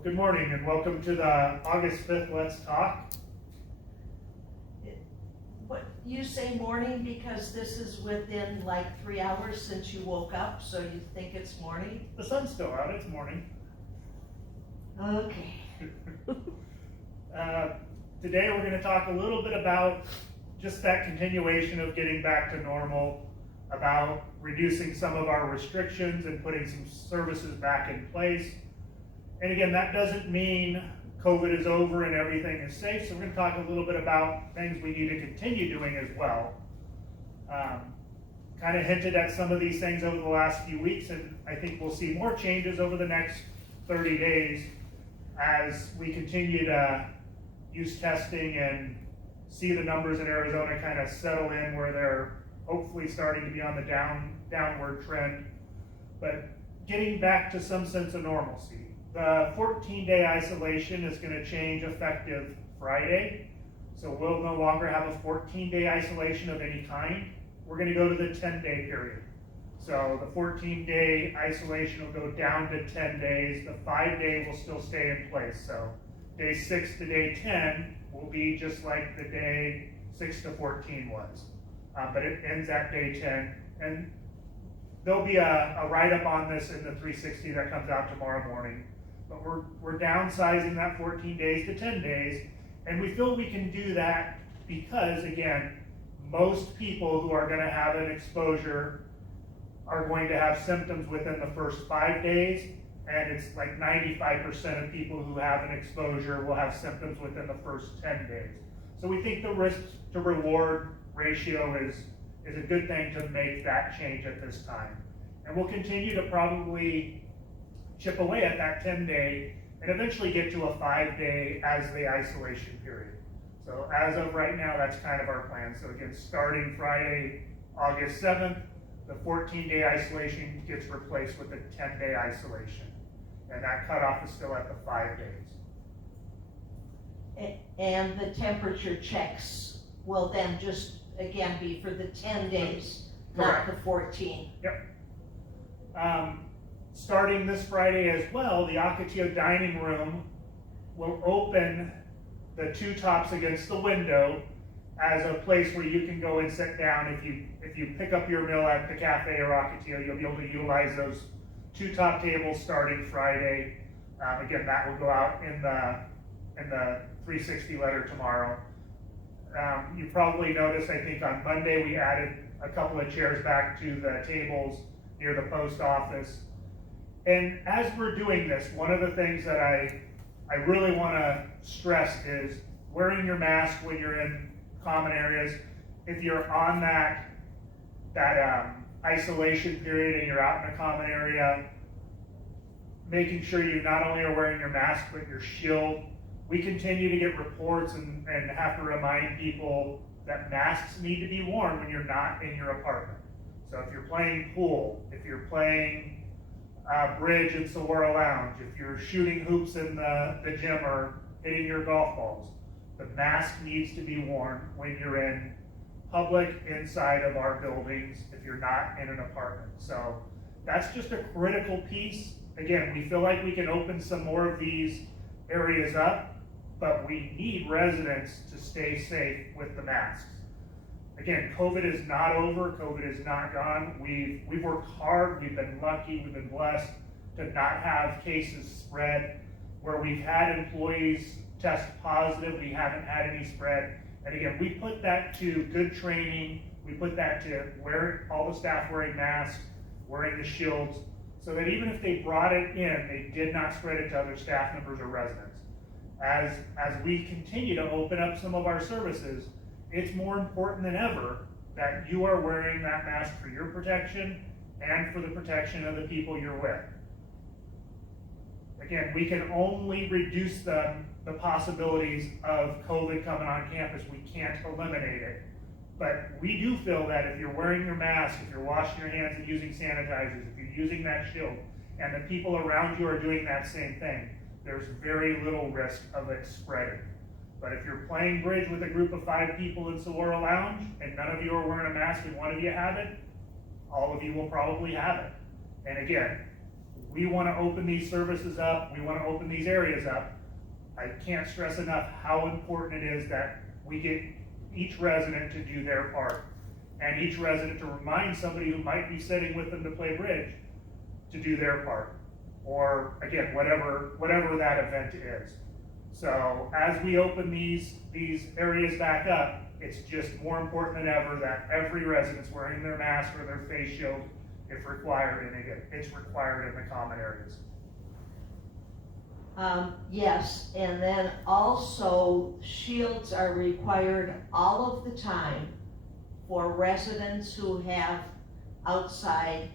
Well, good morning and welcome to the August 5th Let's Talk. What, you say morning because this is within like 3 hours since you woke up, so you think it's morning? The sun's still out, it's morning. Okay. Today we're going to talk a little bit about just that continuation of getting back to normal, about reducing some of our restrictions and putting some services back in place. And again, that doesn't mean COVID is over and everything is safe, so we're going to talk a little bit about things we need to continue doing as well. Kind of hinted at some of these things over the last few weeks, and I think we'll see more changes over the next 30 days as we continue to use testing and see the numbers in Arizona kind of settle in where they're hopefully starting to be on the downward trend, but getting back to some sense of normalcy. The 14-day isolation is going to change effective Friday, so we'll no longer have a 14-day isolation of any kind. We're going to go to the 10-day period. So the 14-day isolation will go down to 10 days. The 5-day will still stay in place. So day 6 to day 10 will be just like the day 6 to 14 was. But it ends at day 10. And there'll be a write-up on this in the 360 that comes out tomorrow morning. But we're downsizing that 14 days to 10 days. And we feel we can do that because, again, most people who are going to have an exposure are going to have symptoms within the first 5 days. And it's like 95% of people who have an exposure will have symptoms within the first 10 days. So we think the risk to reward ratio is a good thing to make that change at this time. And we'll continue to probably chip away at that 10-day and eventually get to a 5-day as the isolation period. So as of right now, that's kind of our plan. So again, starting Friday, August 7th, the 14-day isolation gets replaced with a 10-day isolation. And that cutoff is still at the 5 days. And the temperature checks will then just, again, be for the 10 days, Correct. not the 14. Yep. Starting this Friday as well, the Ocotillo dining room will open the two tops against the window as a place where you can go and sit down. If you pick up your meal at the cafe or Ocotillo, you'll be able to utilize those two top tables starting Friday. Again, that will go out in the 360 letter tomorrow. You probably noticed, I think on Monday we added a couple of chairs back to the tables near the post office. And as we're doing this, one of the things that I really want to stress is wearing your mask when you're in common areas. If you're on that isolation period and you're out in a common area, making sure you not only are wearing your mask but your shield. We continue to get reports and have to remind people that masks need to be worn when you're not in your apartment. So if you're playing pool, if you're playing bridge in Saguaro Lounge, if you're shooting hoops in the gym or hitting your golf balls, the mask needs to be worn when you're in public inside of our buildings if you're not in an apartment. So that's just a critical piece. Again, we feel like we can open some more of these areas up, but we need residents to stay safe with the masks. Again, COVID is not over, COVID is not gone. We've worked hard, we've been lucky, we've been blessed to not have cases spread. Where we've had employees test positive, we haven't had any spread. And again, we put that to good training, we put that to all the staff wearing masks, wearing the shields, so that even if they brought it in, they did not spread it to other staff members or residents. As we continue to open up some of our services, it's more important than ever that you are wearing that mask for your protection and for the protection of the people you're with. Again, we can only reduce the possibilities of COVID coming on campus. We can't eliminate it. But we do feel that if you're wearing your mask, if you're washing your hands and using sanitizers, if you're using that shield, and the people around you are doing that same thing, there's very little risk of it spreading. But if you're playing bridge with a group of 5 people in Saguaro Lounge, and none of you are wearing a mask and one of you have it, all of you will probably have it. And again, we want to open these services up, we want to open these areas up. I can't stress enough how important it is that we get each resident to do their part, and each resident to remind somebody who might be sitting with them to play bridge to do their part, or again, whatever that event is. So as we open these areas back up, it's just more important than ever that every resident's wearing their mask or their face shield if required, and again, it's required in the common areas. Yes, and then also shields are required all of the time for residents who have outside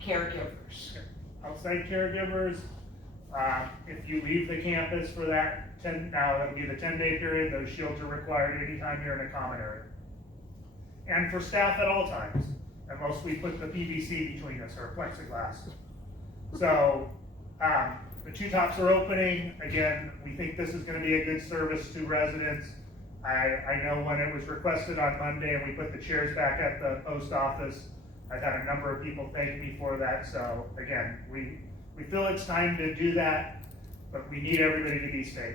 caregivers. Outside caregivers, if you leave the campus for that that'll be the 10-day period, those shields are required anytime you're in a common area. And for staff at all times, and most we put the PVC between us, or plexiglass. So, the two tops are opening. Again, we think this is going to be a good service to residents. I know when it was requested on Monday and we put the chairs back at the post office, I've had a number of people thank me for that. So again, we feel it's time to do that, but we need everybody to be safe.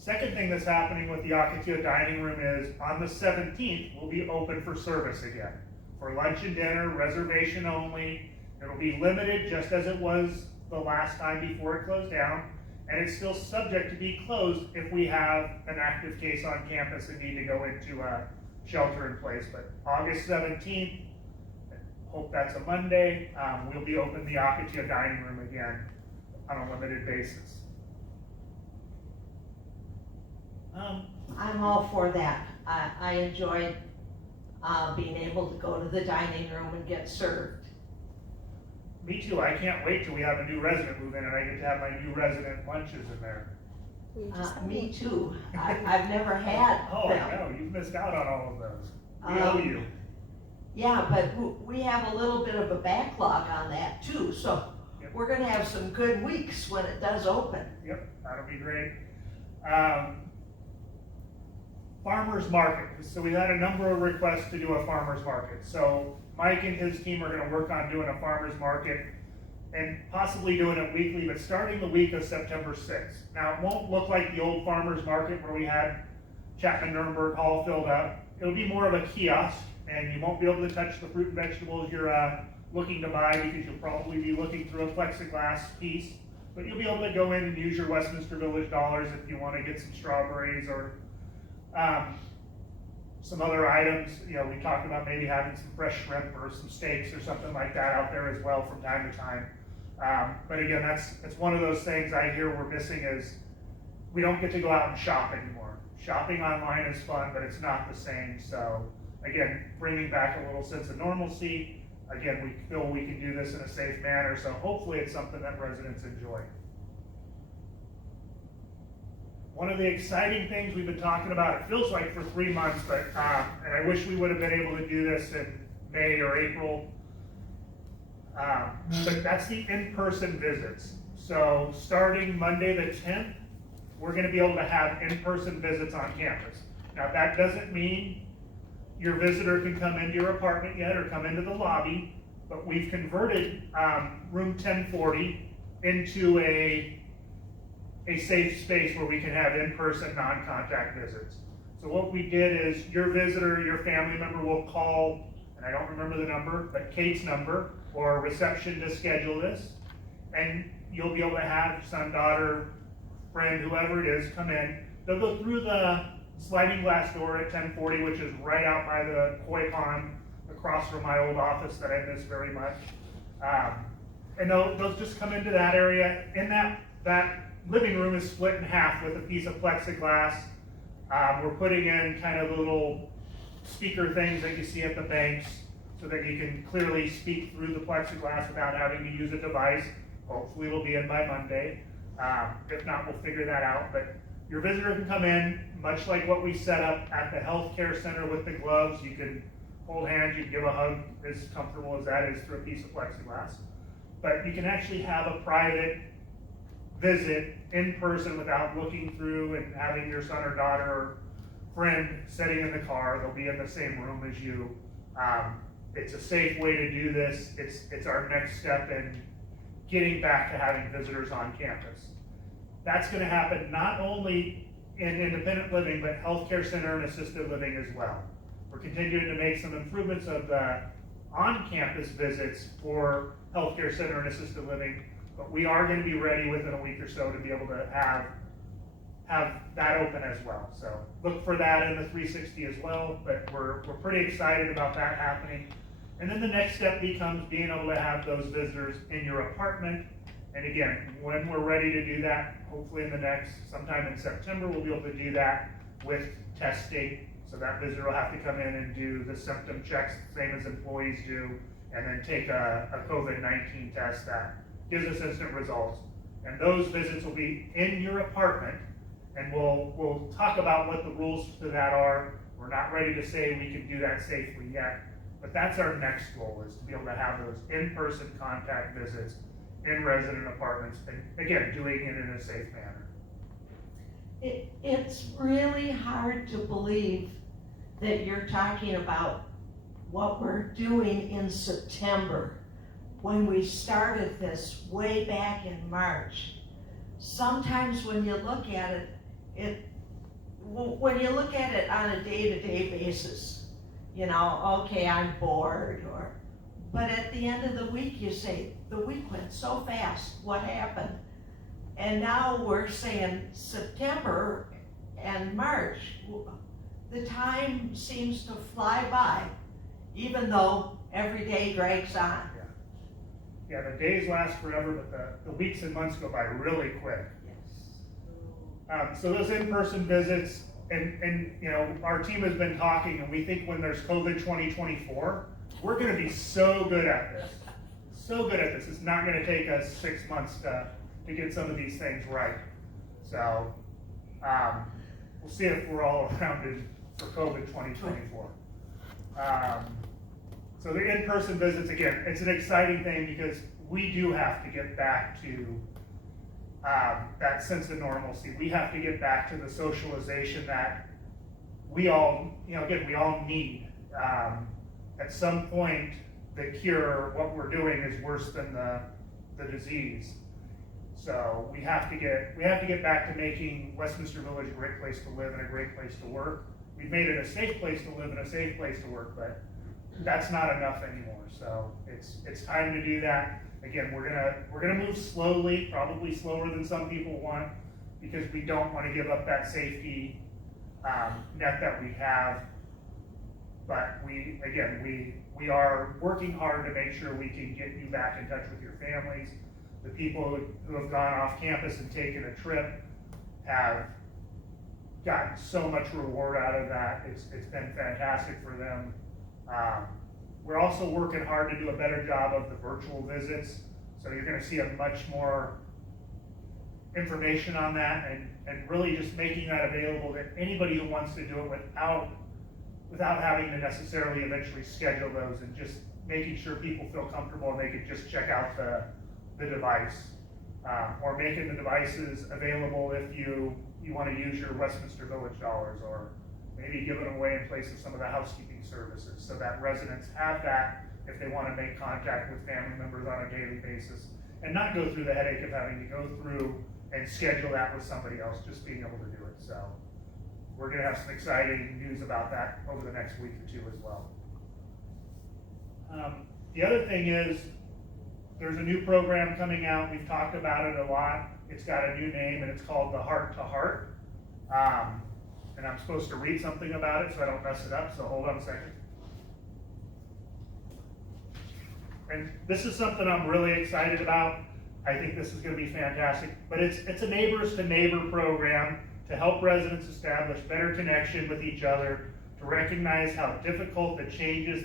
Second thing that's happening with the Ocotillo dining room is on the 17th, we'll be open for service again. For lunch and dinner, reservation only. It'll be limited just as it was the last time before it closed down, and it's still subject to be closed if we have an active case on campus and need to go into a shelter in place. But August 17th, hope that's a Monday, we'll be open the Ocotillo dining room again on a limited basis. I'm all for that. I enjoyed being able to go to the dining room and get served. Me too. I can't wait till we have a new resident move in and I get to have my new resident lunches in there. Me too. I've never had Oh, them. I know. You've missed out on all of those. We owe you. Yeah, but we have a little bit of a backlog on that too, so Yep. we're gonna have some good weeks when it does open. Yep, that'll be great. Farmers market. So we had a number of requests to do a farmers market. So Mike and his team are gonna work on doing a farmers market and possibly doing it weekly, but starting the week of September 6th. Now, it won't look like the old farmers market where we had Chapman Nuremberg Hall filled up. It'll be more of a kiosk, and you won't be able to touch the fruit and vegetables you're looking to buy because you'll probably be looking through a plexiglass piece. But you'll be able to go in and use your Westminster Village dollars if you want to get some strawberries or some other items. You know, we talked about maybe having some fresh shrimp or some steaks or something like that out there as well from time to time. But again, that's one of those things I hear we're missing is we don't get to go out and shop anymore. Shopping online is fun, but it's not the same. So again, bringing back a little sense of normalcy. Again, we feel we can do this in a safe manner. So hopefully it's something that residents enjoy. One of the exciting things we've been talking about, it feels like for 3 months, but and I wish we would have been able to do this in May or April, but that's the in-person visits. So starting Monday the 10th, we're going to be able to have in-person visits on campus. Now that doesn't mean your visitor can come into your apartment yet or come into the lobby, but we've converted room 1040 into a safe space where we can have in-person non-contact visits. So what we did is your visitor, your family member will call, and I don't remember the number, but Kate's number or reception to schedule this, and you'll be able to have son, daughter, friend, whoever it is, come in. They'll go through the sliding glass door at 1040, which is right out by the koi pond across from my old office that I miss very much. And they'll just come into that area. In that living room is split in half with a piece of plexiglass. We're putting in kind of the little speaker things that you see at the banks so that you can clearly speak through the plexiglass without having to use a device. Hopefully it'll be in by Monday. If not, we'll figure that out. But your visitor can come in, much like what we set up at the healthcare center with the gloves. You can hold hands, you can give a hug, as comfortable as that is through a piece of plexiglass. But you can actually have a private visit in person without looking through and having your son or daughter or friend sitting in the car. They'll be in the same room as you. It's a safe way to do this. It's our next step in getting back to having visitors on campus. That's gonna happen not only in independent living, but healthcare center and assisted living as well. We're continuing to make some improvements of the on-campus visits for healthcare center and assisted living, but we are gonna be ready within a week or so to be able to have that open as well. So look for that in the 360 as well, but we're pretty excited about that happening. And then the next step becomes being able to have those visitors in your apartment. And again, when we're ready to do that, hopefully sometime in September, we'll be able to do that with testing. So that visitor will have to come in and do the symptom checks, same as employees do, and then take a COVID-19 test that gives us instant results. And those visits will be in your apartment, and we'll talk about what the rules to that are. We're not ready to say we can do that safely yet, but that's our next goal, is to be able to have those in-person contact visits in resident apartments, and again, doing it in a safe manner. It's really hard to believe that you're talking about what we're doing in September, when we started this way back in March. Sometimes when you look at it on a day-to-day basis, okay, I'm bored, but at the end of the week you say, the week went so fast, what happened? And now we're saying September and March, the time seems to fly by, even though every day drags on. Yeah, the days last forever, but the weeks and months go by really quick. Yes. So those in-person visits, and our team has been talking, and we think when there's COVID 2024, we're gonna be so good at this. So good at this. It's not gonna take us 6 months to get some of these things right. So we'll see if we're all around for COVID 2024. So the in-person visits, again, it's an exciting thing because we do have to get back to that sense of normalcy. We have to get back to the socialization that we all, we all need. At some point, the cure, what we're doing, is worse than the disease. So we have to get back to making Westminster Village a great place to live and a great place to work. We've made it a safe place to live and a safe place to work, but that's not enough anymore. So it's time to do that. Again, we're gonna move slowly, probably slower than some people want, because we don't want to give up that safety net that we have. But we are working hard to make sure we can get you back in touch with your families. The people who have gone off campus and taken a trip have gotten so much reward out of that. It's been fantastic for them. We're also working hard to do a better job of the virtual visits. So you're gonna see a much more information on that, and really just making that available to anybody who wants to do it without having to necessarily eventually schedule those, and just making sure people feel comfortable and they can just check out the device. Or making the devices available if you want to use your Westminster Village dollars, or maybe give it away in place of some of the housekeeping services, so that residents have that if they want to make contact with family members on a daily basis, and not go through the headache of having to go through and schedule that with somebody else, just being able to do it. So we're going to have some exciting news about that over the next week or two as well. The other thing is, there's a new program coming out. We've talked about it a lot. It's got a new name, and it's called the Heart to Heart. And I'm supposed to read something about it so I don't mess it up, so hold on a second. And this is something I'm really excited about. I think this is going to be fantastic. But it's a neighbors to neighbor program to help residents establish better connection with each other, to recognize how difficult the changes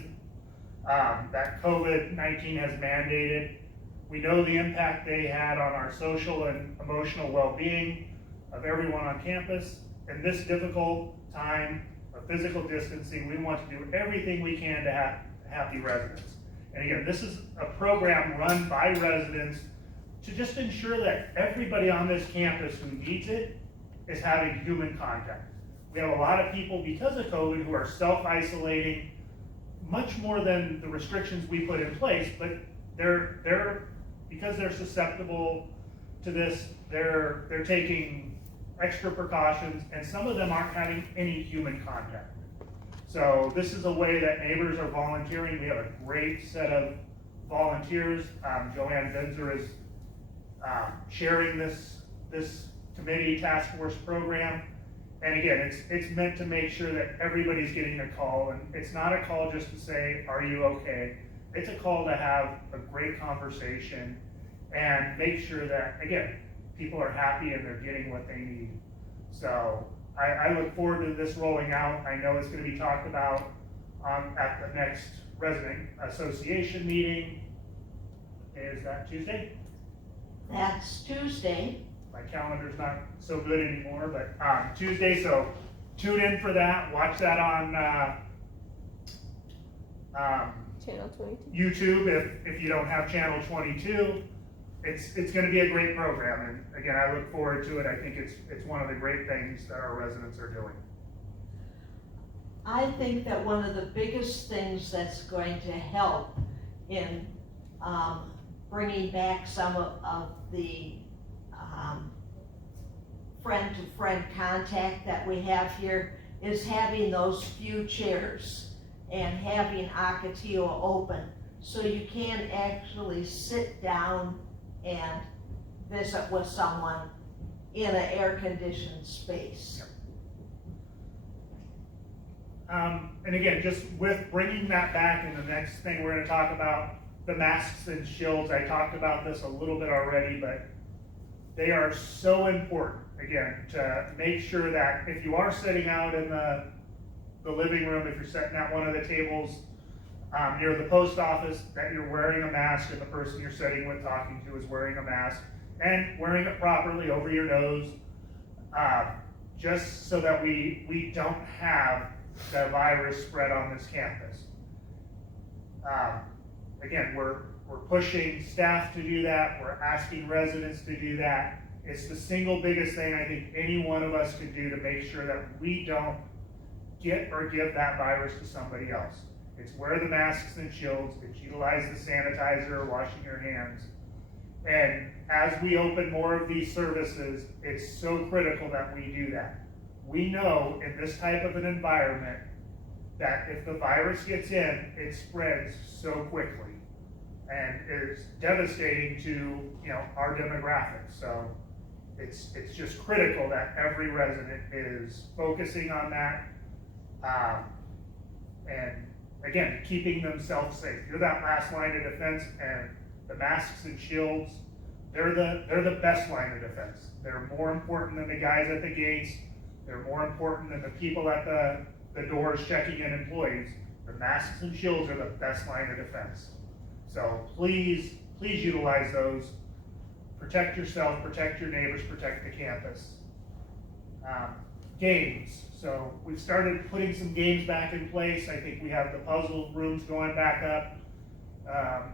that COVID-19 has mandated. We know the impact they had on our social and emotional well-being of everyone on campus. In this difficult time of physical distancing, we want to do everything we can to have happy residents. And again, this is a program run by residents to just ensure that everybody on this campus who needs it is having human contact. We have a lot of people, because of COVID, who are self-isolating much more than the restrictions we put in place, but they're because they're susceptible to this, they're taking extra precautions, and some of them aren't having any human contact. So this is a way that neighbors are volunteering. We have a great set of volunteers. Joanne Benzer is chairing this committee task force program. And again, it's meant to make sure that everybody's getting a call, and it's not a call just to say, are you okay? It's a call to have a great conversation and make sure that, again, people are happy and they're getting what they need. So I look forward to this rolling out. I know it's going to be talked about at the next resident association meeting. Is that Tuesday? That's Tuesday. My calendar's not so good anymore, but Tuesday, so tune in for that. Watch that on Channel 22. YouTube if you don't have channel 22. It's going to be a great program, and again, I look forward to it. I think it's one of the great things that our residents are doing. I think that one of the biggest things that's going to help in bringing back some of the friend-to-friend contact that we have here is having those few chairs and having Ocotillo open, so you can actually sit down and visit with someone in an air-conditioned space. And again, just with bringing that back, and the next thing we're going to talk about, the masks and shields. I talked about this a little bit already, but they are so important, again, to make sure that if you are sitting out in the living room, if you're sitting at one of the tables near the post office, that you're wearing a mask and the person you're sitting with talking to is wearing a mask and wearing it properly over your nose, just so that we don't have the virus spread on this campus. Again, we're pushing staff to do that. We're asking residents to do that. It's the single biggest thing I think any one of us could do to make sure that we don't get or give that virus to somebody else. It's wear the masks and shields. It's utilize the sanitizer, washing your hands. And as we open more of these services, it's so critical that we do that. We know in this type of an environment that if the virus gets in, it spreads so quickly. And it's devastating to our demographics. So it's just critical that every resident is focusing on that. And again, keeping themselves safe. You're that last line of defense, and the masks and shields, they're the best line of defense. They're more important than the guys at the gates. They're more important than the people at the doors checking in employees. The masks and shields are the best line of defense. So please utilize those. Protect yourself, protect your neighbors, protect the campus. Games. So we've started putting some games back in place. I think we have the puzzle rooms going back up.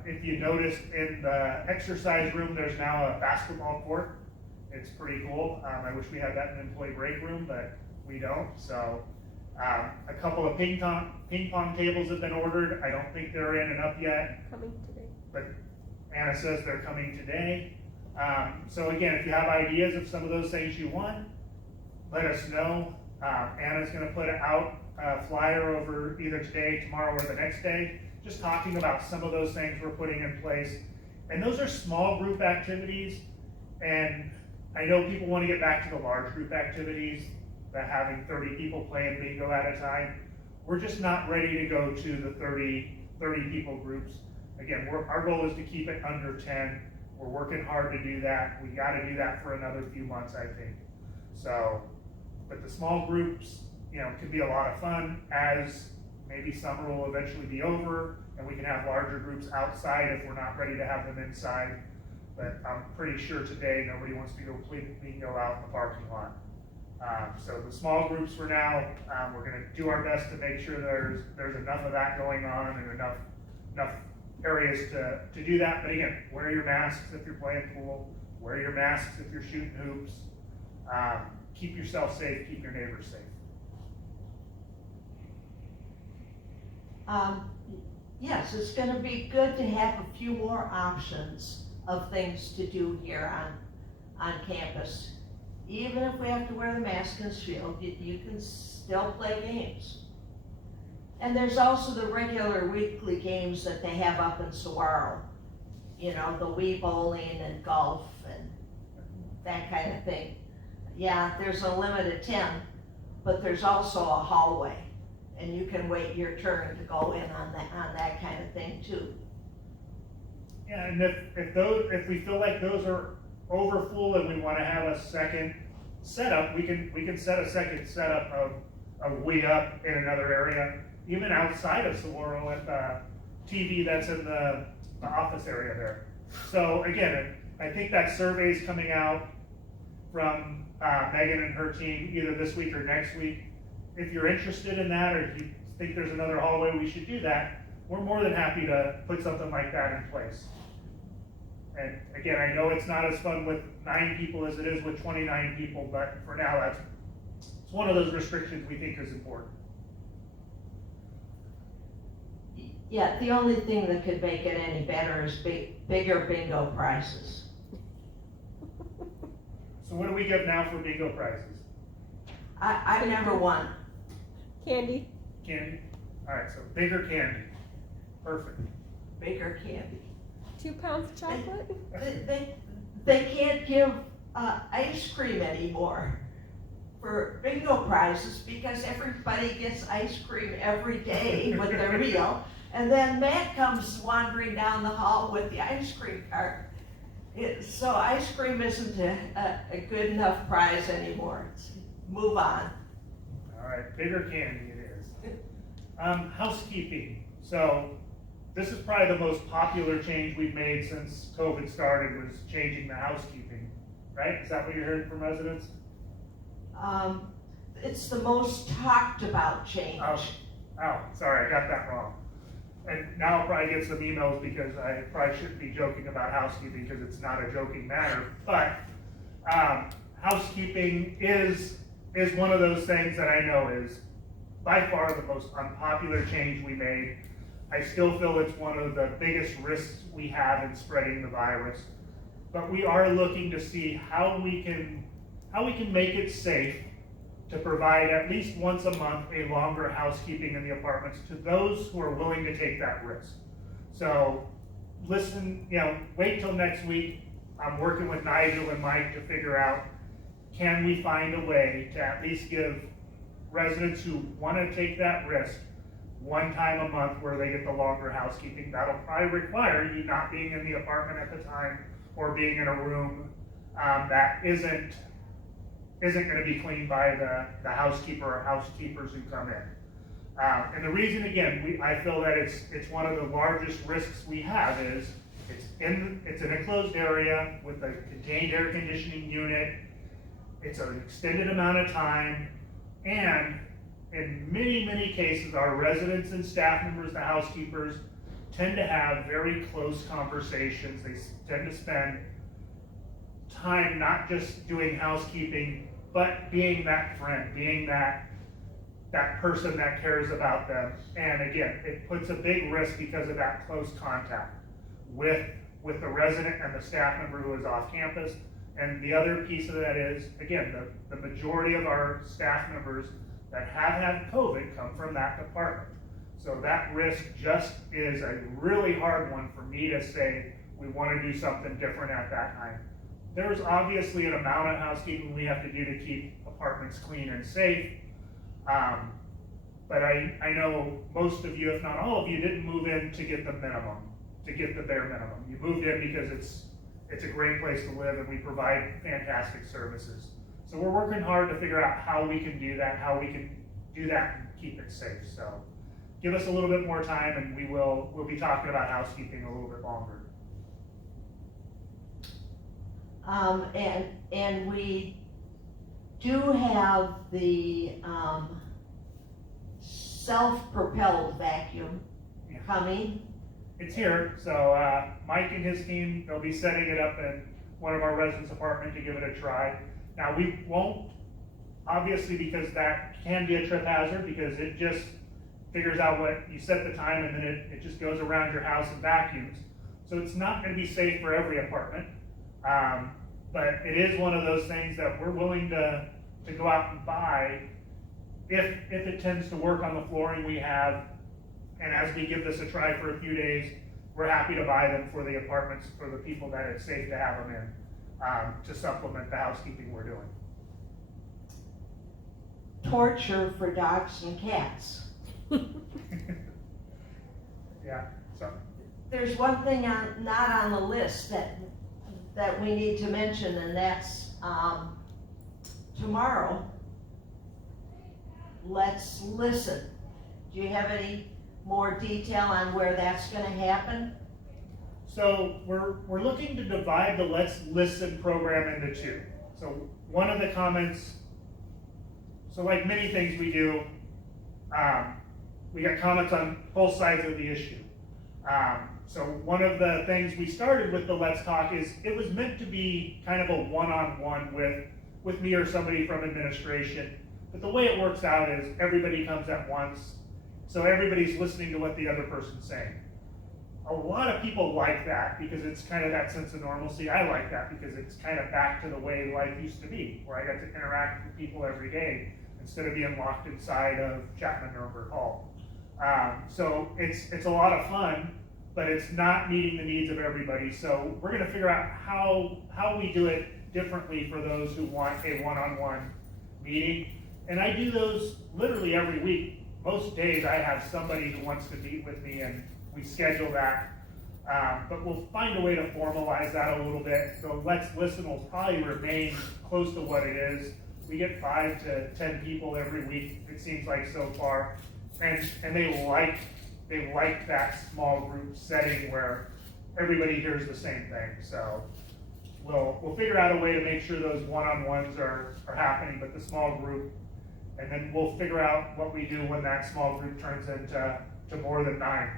If you noticed in the exercise room, there's now a basketball court. It's pretty cool. I wish we had that in the employee break room, but we don't. So a couple of ping pong tables have been ordered. I don't think they're in and up yet. Coming today. But Anna says they're coming today. So again, if you have ideas of some of those things you want, let us know. Anna's going to put out a flyer over either today, tomorrow, or the next day, just talking about some of those things we're putting in place. And those are small group activities. And I know people want to get back to the large group activities, that having 30 people playing bingo at a time. We're just not ready to go to the 30 people groups. Again, our goal is to keep it under 10. We're working hard to do that. We got to do that for another few months, I think. So, but the small groups, could be a lot of fun, as maybe summer will eventually be over and we can have larger groups outside if we're not ready to have them inside. But I'm pretty sure today nobody wants to go play bingo out in the parking lot. So the small groups for now, we're going to do our best to make sure there's enough of that going on and enough areas to do that. But again, wear your masks if you're playing pool, wear your masks if you're shooting hoops. Keep yourself safe, keep your neighbors safe. Yes, it's going to be good to have a few more options of things to do here on campus. Even if we have to wear the mask in the field, you can still play games. And there's also the regular weekly games that they have up in Saguaro. You know, the Wii bowling and golf and that kind of thing. Yeah, there's a limit of 10, but there's also a hallway. And you can wait your turn to go in on that kind of thing too. Yeah, and if we feel like those are over full and we want to have a second setup, we can set a second setup of Wii up in another area, even outside of Saguaro at the TV that's in the office area there. So again, I think that survey is coming out from Megan and her team either this week or next week. If you're interested in that, or if you think there's another hallway we should do that, we're more than happy to put something like that in place. And again, I know it's not as fun with 9 people as it is with 29 people, but for now, it's one of those restrictions we think is important. Yeah, the only thing that could make it any better is bigger bingo prizes. So what do we give now for bingo prizes? I've never won. Candy. Candy? All right, so bigger candy. Perfect. Bigger candy. 2 pounds of chocolate. They can't give ice cream anymore for bingo prizes because everybody gets ice cream every day with their meal. And then Matt comes wandering down the hall with the ice cream cart. So ice cream isn't a good enough prize anymore. Move on. All right, bigger candy it is. Housekeeping. So this is probably the most popular change we've made since COVID started, was changing the housekeeping, right? Is that what you're hearing from residents? It's the most talked about change. Oh, sorry, I got that wrong. And now I'll probably get some emails because I probably shouldn't be joking about housekeeping because it's not a joking matter. But housekeeping is one of those things that I know is by far the most unpopular change we made. I still feel it's one of the biggest risks we have in spreading the virus. But we are looking to see how we can make it safe to provide at least once a month a longer housekeeping in the apartments to those who are willing to take that risk. So listen, wait till next week. I'm working with Nigel and Mike to figure out, can we find a way to at least give residents who want to take that risk one time a month where they get the longer housekeeping. That'll probably require you not being in the apartment at the time or being in a room that isn't going to be cleaned by the housekeeper or housekeepers who come in. And the reason, again, I feel that it's one of the largest risks we have is it's an enclosed area with a contained air conditioning unit. It's an extended amount of time, and in many, many cases, our residents and staff members, the housekeepers, tend to have very close conversations. They tend to spend time not just doing housekeeping, but being that friend, being that person that cares about them. And again, it puts a big risk because of that close contact with the resident and the staff member who is off campus. And the other piece of that is, again, the majority of our staff members that have had COVID come from that department. So that risk just is a really hard one for me to say we want to do something different at that time. There's obviously an amount of housekeeping we have to do to keep apartments clean and safe. But I know most of you, if not all of you, didn't move in to get the minimum, to get the bare minimum. You moved in because it's a great place to live and we provide fantastic services. So we're working hard to figure out how we can do that and keep it safe. So give us a little bit more time and we'll be talking about housekeeping a little bit longer. And we do have the self-propelled vacuum coming. It's here, so Mike and his team, they'll be setting it up in one of our residents' apartment to give it a try. Now we won't, obviously, because that can be a trip hazard because it just figures out what you set the time and then it just goes around your house and vacuums. So it's not gonna be safe for every apartment. But it is one of those things that we're willing to go out and buy if it tends to work on the flooring we have. And as we give this a try for a few days, we're happy to buy them for the apartments, for the people that it's safe to have them in, to supplement the housekeeping we're doing. Torture for dogs and cats. Yeah, so, There's one thing not on the list that we need to mention, and that's, tomorrow, let's listen. Do you have any more detail on where that's gonna happen? so we're looking to divide the Let's Listen program into two. So one of the comments, so like many things we do, we got comments on both sides of the issue. So one of the things we started with the Let's Talk is it was meant to be kind of a one-on-one with me or somebody from administration. But the way it works out is everybody comes at once, so everybody's listening to what the other person's saying. A lot of people like that because it's kind of that sense of normalcy. I like that because it's kind of back to the way life used to be, where I got to interact with people every day instead of being locked inside of Chapman Nuremberg Hall. So it's a lot of fun, but it's not meeting the needs of everybody. So we're gonna figure out how we do it differently for those who want a one-on-one meeting. And I do those literally every week. Most days I have somebody who wants to meet with me and we schedule that. But we'll find a way to formalize that a little bit. The Let's Listen will probably remain close to what it is. We get 5 to 10 people every week, it seems like so far. And they like that small group setting where everybody hears the same thing. So we'll figure out a way to make sure those one-on-ones are happening, but the small group, and then we'll figure out what we do when that small group turns into more than 9,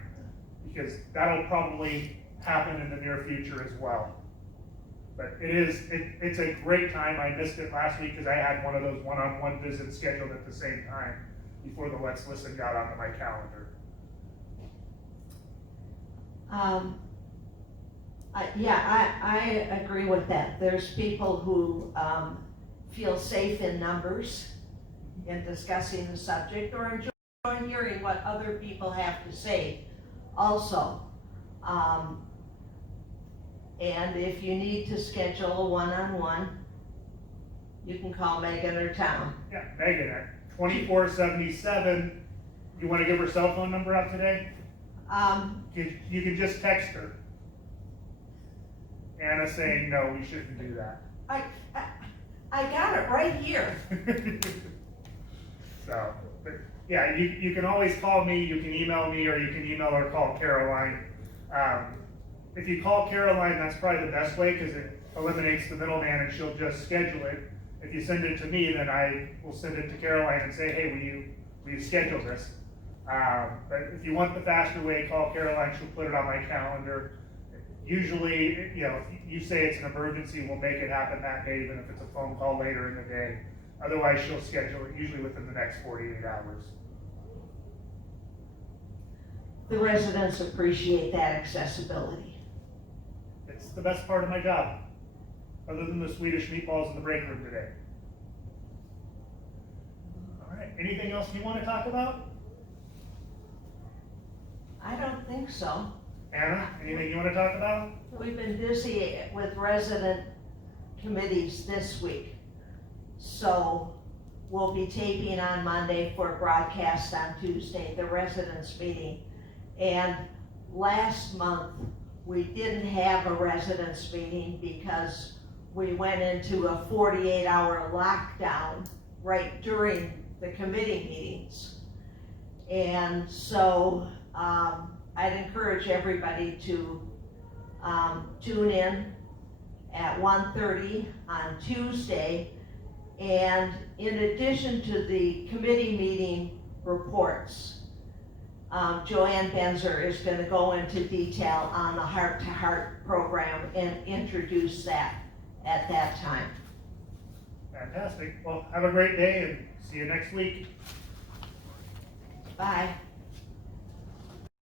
because that'll probably happen in the near future as well. But it's a great time. I missed it last week because I had one of those one-on-one visits scheduled at the same time before the Let's Listen got onto my calendar. I agree with that. There's people who feel safe in numbers in discussing the subject or enjoy hearing what other people have to say also. And if you need to schedule a one-on-one, you can call Megan or Tom. Yeah, Megan at 2477. You want to give her cell phone number out today? You can just text her. Anna's saying, no, we shouldn't do that. I got it right here. So, but yeah, you can always call me, you can email me, or you can email or call Caroline. If you call Caroline, that's probably the best way because it eliminates the middleman and she'll just schedule it. If you send it to me, then I will send it to Caroline and say, hey, will you schedule this? But if you want the faster way, call Caroline, she'll put it on my calendar. Usually, if you say it's an emergency, we'll make it happen that day, even if it's a phone call later in the day. Otherwise, she'll schedule it usually within the next 48 hours. The residents appreciate that accessibility. It's the best part of my job, other than the Swedish meatballs in the break room today. All right, anything else you want to talk about? I don't think so. Anna, anything you want to talk about? We've been busy with resident committees this week. So we'll be taping on Monday for broadcast on Tuesday, the residents meeting. And last month, we didn't have a residents meeting because we went into a 48-hour lockdown right during the committee meetings. And so I'd encourage everybody to tune in at 1:30 on Tuesday. And in addition to the committee meeting reports, Joanne Benzer is going to go into detail on the Heart to Heart program and introduce that at that time. Fantastic. Well, have a great day and see you next week. Bye.